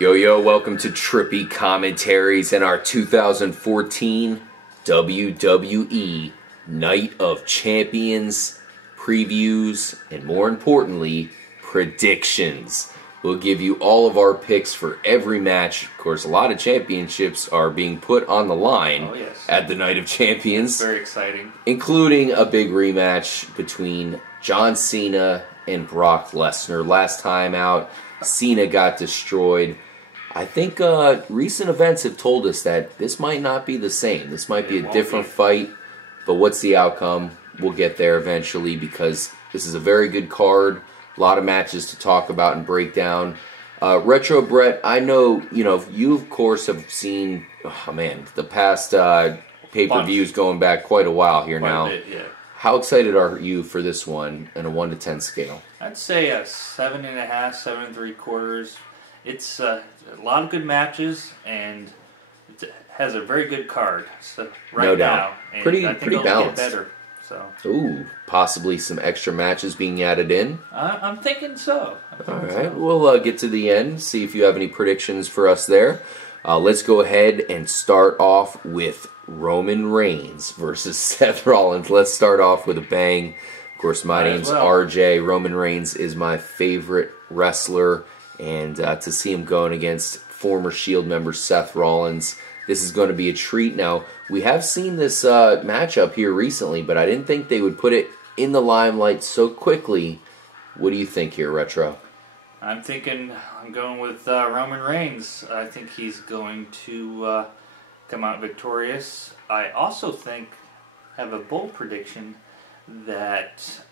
Yo, yo, welcome to Trippy Commentaries and our 2014 WWE Night of Champions previews and, more importantly, predictions. We'll give you all of our picks for every match. Of course, a lot of championships are being put on the line at the Night of Champions. Very exciting. Including a big rematch between John Cena and Brock Lesnar. Last time out, Cena got destroyed. I think recent events have told us that this might not be the same. This might be a different fight, but what's the outcome? We'll get there eventually because this is a very good card. A lot of matches to talk about and break down. Retro Brett, I know, you of course have seen, the past pay-per-views going back quite a while here now. A bit, yeah. How excited are you for this one in a 1 to 10 scale? I'd say a 7.5, 7 3/4. It's a lot of good matches, and it has a very good card. So no doubt. And pretty I think balanced. Get better. So. Ooh, possibly some extra matches being added in? I'm thinking so. All right, we'll get to the end, see if you have any predictions for us there. Let's go ahead and start off with Roman Reigns versus Seth Rollins. Let's start off with a bang. Of course, my name's RJ. Roman Reigns is my favorite wrestler, and to see him going against former Shield member Seth Rollins, this is going to be a treat. Now, we have seen this matchup here recently, but I didn't think they would put it in the limelight so quickly. What do you think here, Retro? I'm going with Roman Reigns. I think he's going to come out victorious. I also have a bold prediction that,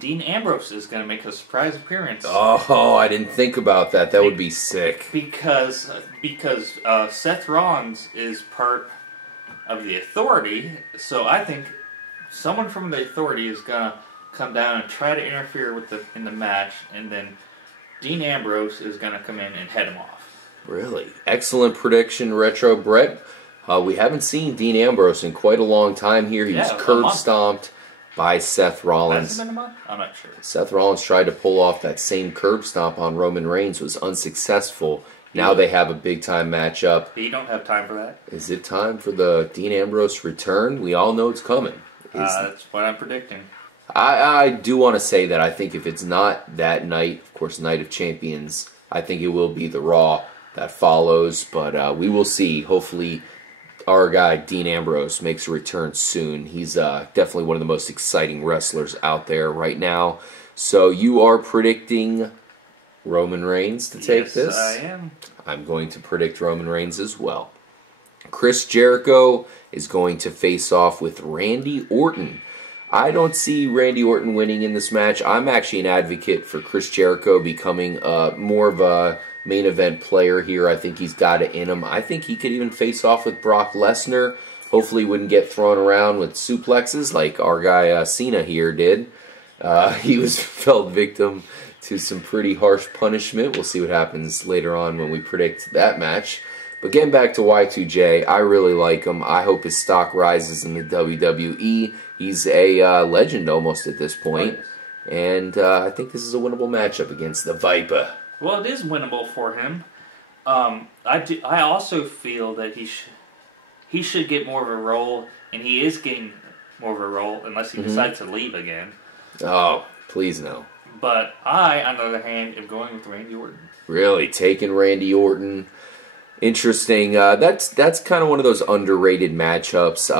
Dean Ambrose is going to make a surprise appearance. Oh, I didn't think about that. That would be sick. Because Seth Rollins is part of the Authority, so I think someone from the Authority is going to come down and try to interfere in the match, and then Dean Ambrose is going to come in and head him off. Really? Excellent prediction, Retro Brett. We haven't seen Dean Ambrose in quite a long time here. He was curb stomped by Seth Rollins. Has it been a month? I'm not sure. Seth Rollins tried to pull off that same curb stomp on Roman Reigns, was unsuccessful. Now they have a big-time matchup. You don't have time for that. Is it time for the Dean Ambrose return? We all know it's coming. That's what I'm predicting. I do want to say that I think if it's not that night, of course, Night of Champions, I think it will be the Raw that follows. But we will see. Hopefully, our guy Dean Ambrose makes a return soon. He's definitely one of the most exciting wrestlers out there right now. So you are predicting Roman Reigns to take this? Yes, I am. I'm going to predict Roman Reigns as well. Chris Jericho is going to face off with Randy Orton. I don't see Randy Orton winning in this match. I'm actually an advocate for Chris Jericho becoming more of a main event player here. I think he's got it in him. I think he could even face off with Brock Lesnar. Hopefully he wouldn't get thrown around with suplexes like our guy Cena here did. He was fell victim to some pretty harsh punishment. We'll see what happens later on when we predict that match. But getting back to Y2J, I really like him. I hope his stock rises in the WWE. He's a legend almost at this point. And I think this is a winnable matchup against the Viper. Well, it is winnable for him. I also feel that he should get more of a role, and he is getting more of a role unless he decides to leave again. Oh, please no. But I, on the other hand, am going with Randy Orton. Really? Taking Randy Orton. Interesting. That's kind of one of those underrated matchups.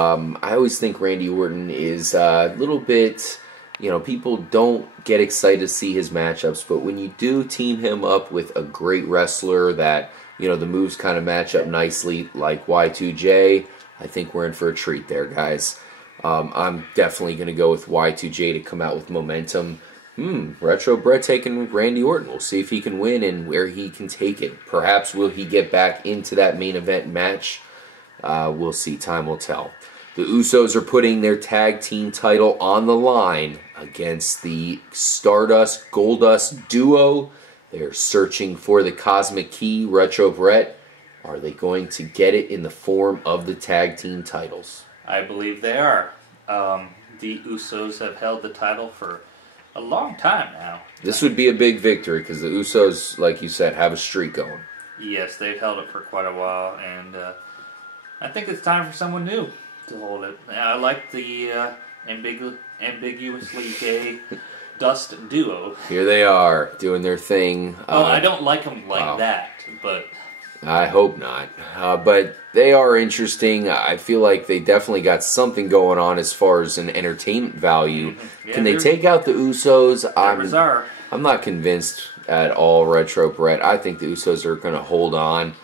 I always think Randy Orton is a little bit, people don't get excited to see his matchups, but when you do team him up with a great wrestler that, the moves kind of match up nicely, like Y2J, I think we're in for a treat there, guys. I'm definitely going to go with Y2J to come out with momentum. Retro Brett taking Randy Orton. We'll see if he can win and where he can take it. Perhaps will he get back into that main event match? We'll see. Time will tell. The Usos are putting their tag team title on the line against the Stardust Goldust duo. They're searching for the Cosmic Key. Retro Brett, are they going to get it in the form of the tag team titles? I believe they are. The Usos have held the title for a a long time now. This would be a big victory because the Usos, like you said, have a streak going. Yes, they've held it for quite a while, and I think it's time for someone new to hold it. I like the ambiguously gay Dust duo. Here they are, doing their thing. I don't like them like that, but... I hope not. But they are interesting. I feel like they definitely got something going on as far as an entertainment value. Yeah, Can they take out the Usos? Bizarre. I'm not convinced at all, Retro Brett. I think the Usos are going to hold on.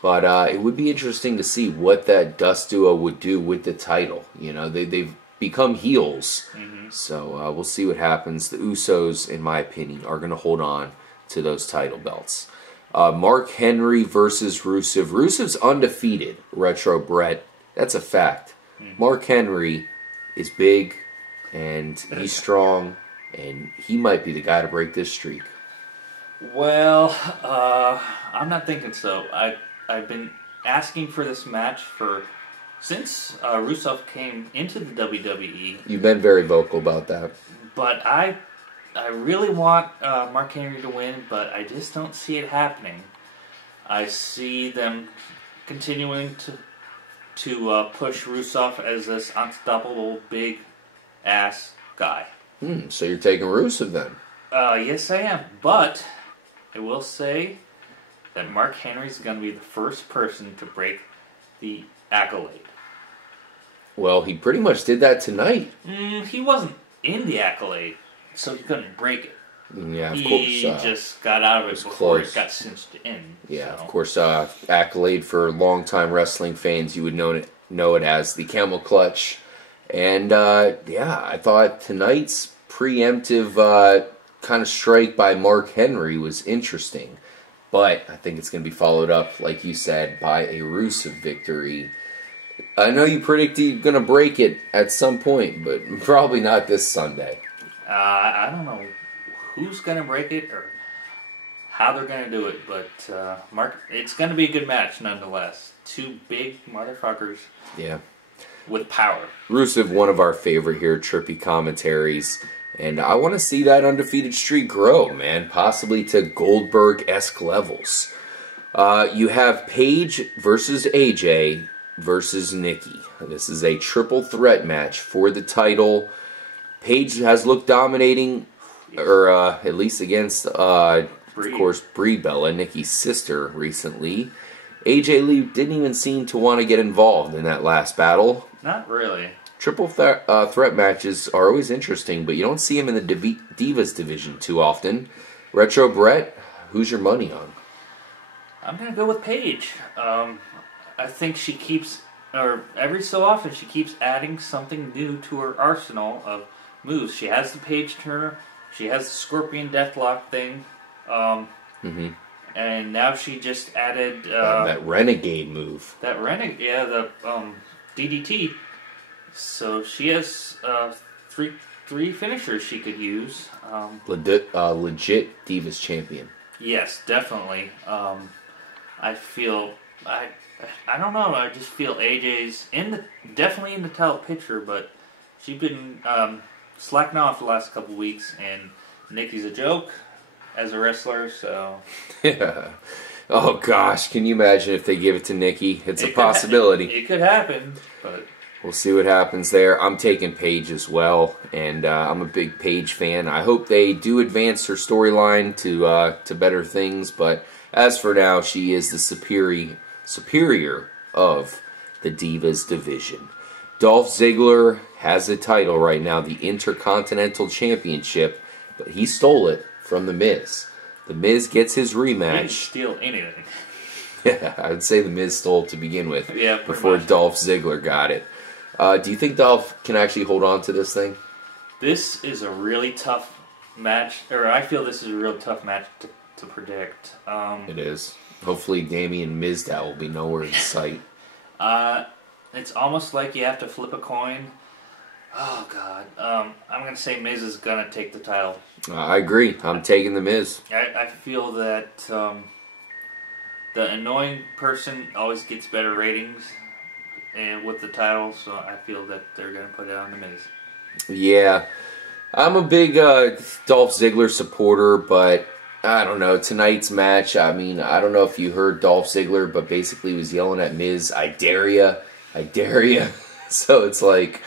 But it would be interesting to see what that Dust duo would do with the title. You know, they've become heels. So we'll see what happens. The Usos, in my opinion, are going to hold on to those title belts. Mark Henry versus Rusev. Rusev's undefeated, Retro Brett. That's a fact. Mark Henry is big, and he's strong, and he might be the guy to break this streak. Well, I'm not thinking so. I've been asking for this match since Rusev came into the WWE. You've been very vocal about that. But I really want Mark Henry to win, but I just don't see it happening. I see them continuing to push Rusev as this unstoppable big ass guy. So you're taking Rusev then? Yes, I am. But I will say that Mark Henry's going to be the first person to break the accolade. Well, he pretty much did that tonight. He wasn't in the accolade, so he couldn't break it. Yeah, of course. He just got out of it before close. it got cinched in. Yeah, so. of course. Accolade for longtime wrestling fans, you would know it as the Camel Clutch. And yeah, I thought tonight's preemptive kind of strike by Mark Henry was interesting. But I think it's going to be followed up, like you said, by a Rusev victory. I know you predict he's going to break it at some point, but probably not this Sunday. I don't know who's going to break it or how they're going to do it, but Mark, it's going to be a good match nonetheless. Two big motherfuckers. Yeah. With power. Rusev, one of our favorite here, Trippy Commentaries. And I want to see that undefeated streak grow, man. Possibly to Goldberg-esque levels. You have Paige versus AJ versus Nikki. This is a triple threat match for the title. Paige has looked dominating, or at least against, of course, Brie Bella, Nikki's sister, recently. AJ Lee didn't even seem to want to get involved in that last battle. Not really. Triple threat matches are always interesting, but you don't see them in the Divas division too often. Retro Brett, who's your money on? I'm going to go with Paige. I think she keeps, or every so often, she keeps adding something new to her arsenal of moves. She has the Paige Turner. She has the Scorpion Deathlock thing. And now she just added... that Renegade move. That Renegade, yeah, the DDT. So she has three finishers she could use. Legit Divas champion. Yes, definitely. I feel... I don't know. I just feel AJ's definitely in the title picture, but she's been slacking off the last couple weeks, and Nikki's a joke as a wrestler. So yeah. Oh gosh, can you imagine if they give it to Nikki? It's a possibility. It could happen, but we'll see what happens there. I'm taking Paige as well, and I'm a big Paige fan. I hope they do advance her storyline to better things, but as for now, she is the superior of the Divas division. Dolph Ziggler has a title right now, the Intercontinental Championship, but he stole it from The Miz. The Miz gets his rematch. He didn't steal anything. Yeah, I would say The Miz stole it to begin with. Yeah, before much. Dolph Ziggler got it. Do you think Dolph can actually hold on to this thing? This is a really tough match, or I feel this is a real tough match to predict. It is. Hopefully Damien Mizdow will be nowhere in sight. It's almost like you have to flip a coin. Oh, God. I'm going to say Miz is going to take the title. I agree. I'm taking The Miz. I feel that the annoying person always gets better ratings and with the title, so I feel that they're going to put it on The Miz. Yeah. I'm a big Dolph Ziggler supporter, but I don't know. Tonight's match, I mean, I don't know if you heard Dolph Ziggler, but basically he was yelling at Miz, I dare ya, I dare ya. So it's like,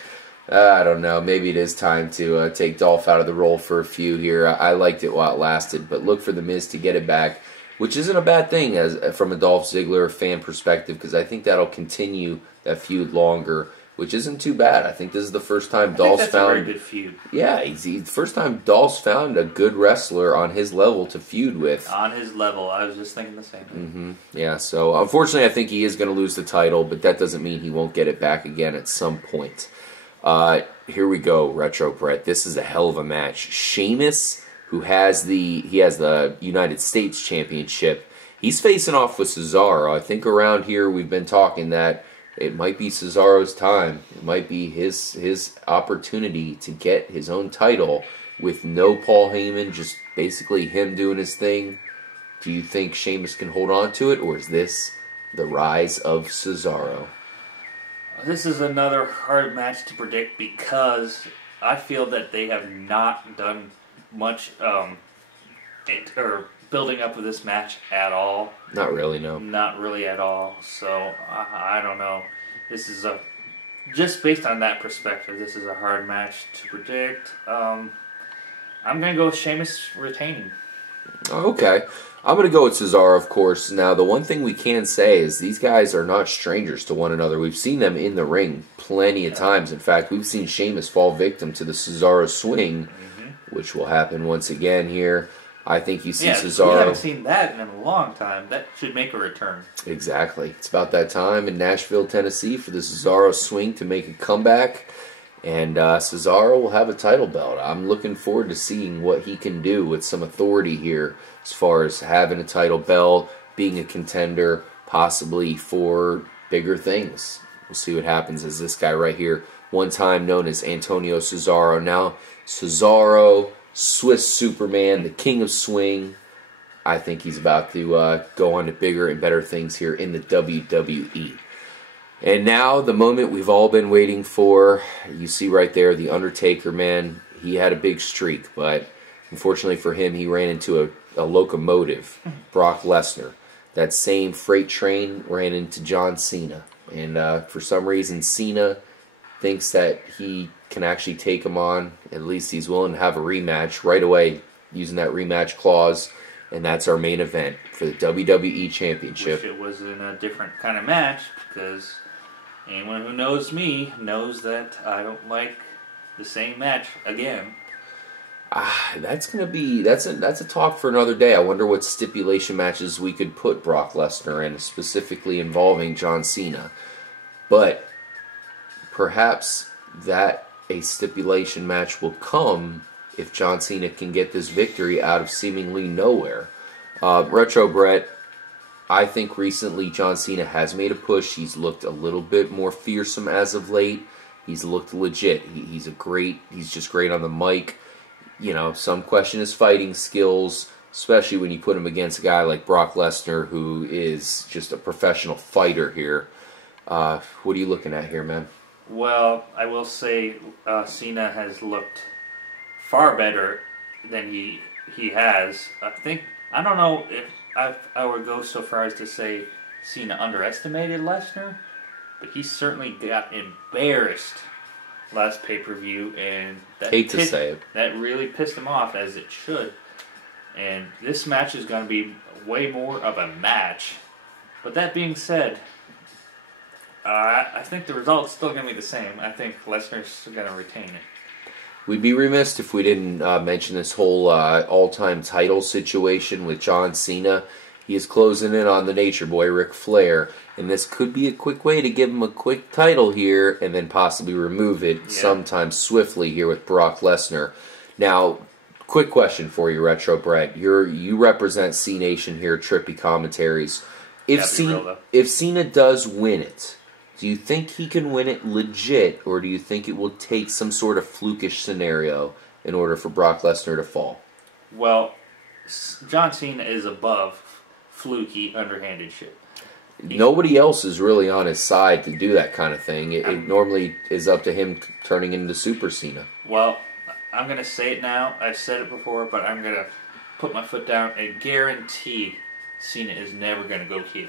I don't know. Maybe it is time to take Dolph out of the role for a few here. I liked it while it lasted, but look for the Miz to get it back, which isn't a bad thing as from a Dolph Ziggler fan perspective, because I think that'll continue that feud longer, which isn't too bad. I think this is the first time Dolph's found a very good feud. Yeah, the first time Dolph's found a good wrestler on his level to feud with. On his level, I was just thinking the same thing. Yeah, so unfortunately, I think he is going to lose the title, but that doesn't mean he won't get it back again at some point. Here we go, Retro Brett. This is a hell of a match. Sheamus, who has the United States Championship, he's facing off with Cesaro. I think around here we've been talking that it might be Cesaro's time. It might be his opportunity to get his own title with no Paul Heyman, just basically him doing his thing. Do you think Sheamus can hold on to it, or is this the rise of Cesaro? This is another hard match to predict because I feel that they have not done much building up of this match at all. Not really, no. Not really at all. So I don't know. This is just based on that perspective. This is a hard match to predict. I'm gonna go with Sheamus retaining. Okay. I'm going to go with Cesaro, of course. Now, the one thing we can say is these guys are not strangers to one another. We've seen them in the ring plenty of times. In fact, we've seen Sheamus fall victim to the Cesaro swing, which will happen once again here. I think you see Cesaro. We haven't seen that in a long time. That should make a return. Exactly. It's about that time in Nashville, Tennessee for the Cesaro swing to make a comeback. And Cesaro will have a title belt. I'm looking forward to seeing what he can do with some authority here as far as having a title belt, being a contender, possibly for bigger things. We'll see what happens as this guy right here, one time known as Antonio Cesaro, now Cesaro, Swiss Superman, the King of Swing. I think he's about to go on to bigger and better things here in the WWE. And now, the moment we've all been waiting for. You see right there, The Undertaker, man. He had a big streak, but unfortunately for him, he ran into a locomotive, Brock Lesnar. That same freight train ran into John Cena. And for some reason, Cena thinks that he can actually take him on. At least he's willing to have a rematch right away, using that rematch clause. And that's our main event for the WWE Championship. Which it was in a different kind of match, because anyone who knows me knows that I don't like the same match again. That's a talk for another day. I wonder what stipulation matches we could put Brock Lesnar in, specifically involving John Cena. But perhaps that a stipulation match will come if John Cena can get this victory out of seemingly nowhere. Retro Brett, I think recently John Cena has made a push. He's looked a little bit more fearsome as of late. He's looked legit. He's just great on the mic. You know, some question his fighting skills, especially when you put him against a guy like Brock Lesnar, who is just a professional fighter here. What are you looking at here, man? Well, I will say Cena has looked far better than he has. I don't know if I would go so far as to say Cena underestimated Lesnar, but he certainly got embarrassed last pay-per-view, and that really pissed him off, as it should. And this match is going to be way more of a match. But that being said, I think the result's still going to be the same. I think Lesnar's going to retain it. We'd be remiss if we didn't mention this whole all-time title situation with John Cena. He is closing in on the Nature Boy, Ric Flair, and this could be a quick way to give him a quick title here and then possibly remove it sometime swiftly here with Brock Lesnar. Now, quick question for you, Retro Brett. You represent C Nation here, Trippy Commentaries. If Cena does win it, do you think he can win it legit, or do you think it will take some sort of flukish scenario in order for Brock Lesnar to fall? Well, John Cena is above fluky underhanded shit. Nobody else is really on his side to do that kind of thing. It normally is up to him turning into Super Cena. Well, I'm going to say it now. I've said it before, but I'm going to put my foot down and guarantee Cena is never going to go heel.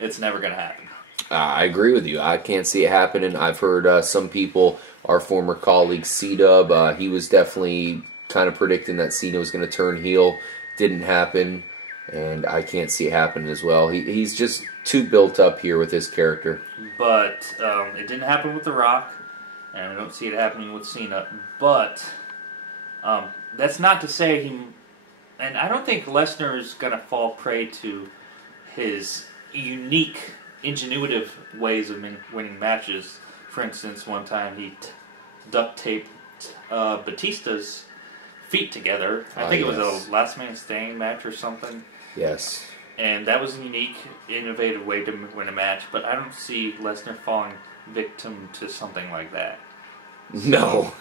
It's never going to happen. I agree with you. I can't see it happening. I've heard some people, our former colleague C-Dub, he was definitely kind of predicting that Cena was going to turn heel. Didn't happen, and I can't see it happening as well. He's just too built up here with his character. But it didn't happen with The Rock, and we don't see it happening with Cena. But that's not to say he... And I don't think Lesnar is going to fall prey to his unique, ingenuitive ways of winning matches. For instance, one time he duct taped Batista's feet together. I think it was a Last Man Standing match or something. Yes. And that was a unique, innovative way to win a match, but I don't see Lesnar falling victim to something like that. No.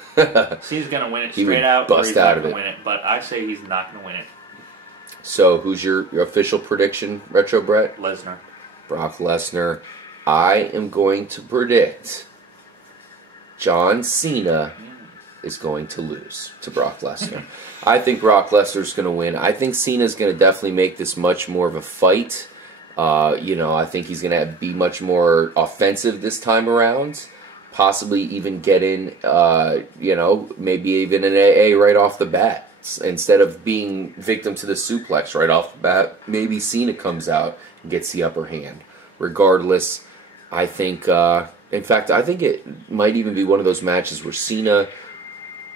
He's going to win it straight out, or he's not going to win it, but I say he's not going to win it. So, who's your official prediction, Retro Brett? Lesnar. Brock Lesnar. I am going to predict John Cena is going to lose to Brock Lesnar. I think Brock Lesnar's going to win. I think Cena's going to definitely make this much more of a fight. I think he's going to be much more offensive this time around. Possibly even get in, maybe even an AA right off the bat. Instead of being victim to the suplex right off the bat, maybe Cena comes out and gets the upper hand. Regardless, I think, in fact, I think it might even be one of those matches where Cena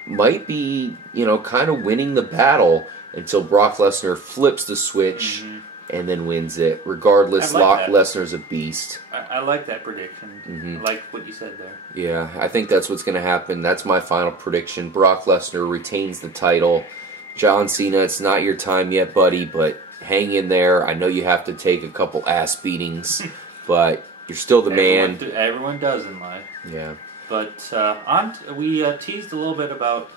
might be, kind of winning the battle until Brock Lesnar flips the switch and then wins it. Regardless, Lesnar's a beast. I like that prediction. I like what you said there. Yeah, I think that's what's going to happen. That's my final prediction. Brock Lesnar retains the title. John Cena, it's not your time yet, buddy, but hang in there. I know you have to take a couple ass beatings, but you're still the man. Everyone does in life. Yeah. But we teased a little bit about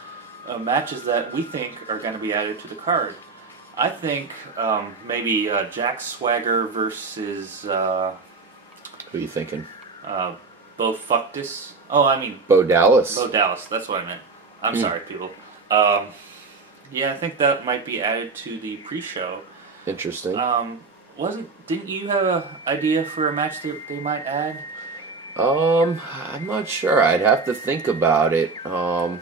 matches that we think are going to be added to the card. I think maybe Jack Swagger versus... Who are you thinking? Bo Fuctus. Oh, I mean... Bo Dallas. Bo Dallas, that's what I meant. I'm sorry, people. Yeah, I think that might be added to the pre-show. Interesting. Didn't you have an idea for a match they might add? I'm not sure. I'd have to think about it. I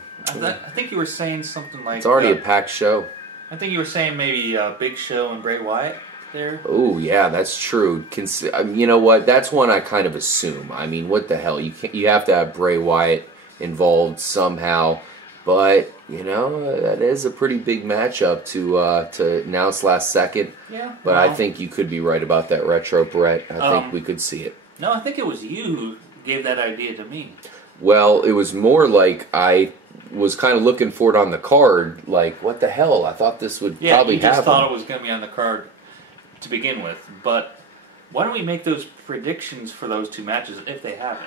think you were saying something like... It's already a packed show. I think you were saying maybe Big Show and Bray Wyatt there. Oh, yeah, that's true. You know what? That's one I kind of assume. I mean, what the hell? You have to have Bray Wyatt involved somehow. But, that is a pretty big matchup to announce last second. Yeah. But I think you could be right about that, Retro Brett. I think we could see it. No, I think it was you who gave that idea to me. Well, it was more like I was kind of looking for it on the card. Like, what the hell? I thought this would probably happen. Yeah, you just thought it was going to be on the card to begin with. But why don't we make those predictions for those two matches if they happen?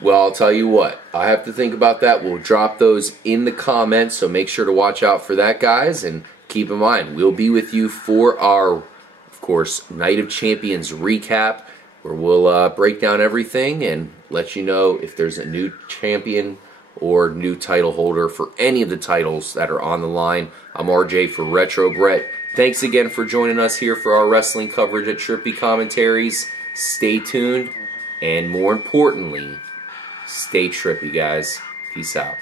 Well, I'll tell you what. I have to think about that. We'll drop those in the comments, so make sure to watch out for that, guys. And keep in mind, we'll be with you for our, of course, Night of Champions recap, where we'll break down everything and let you know if there's a new champion or new title holder for any of the titles that are on the line. I'm RJ for Retro Brett. Thanks again for joining us here for our wrestling coverage at Trippy Commentaries. Stay tuned, and more importantly, stay trippy, guys. Peace out.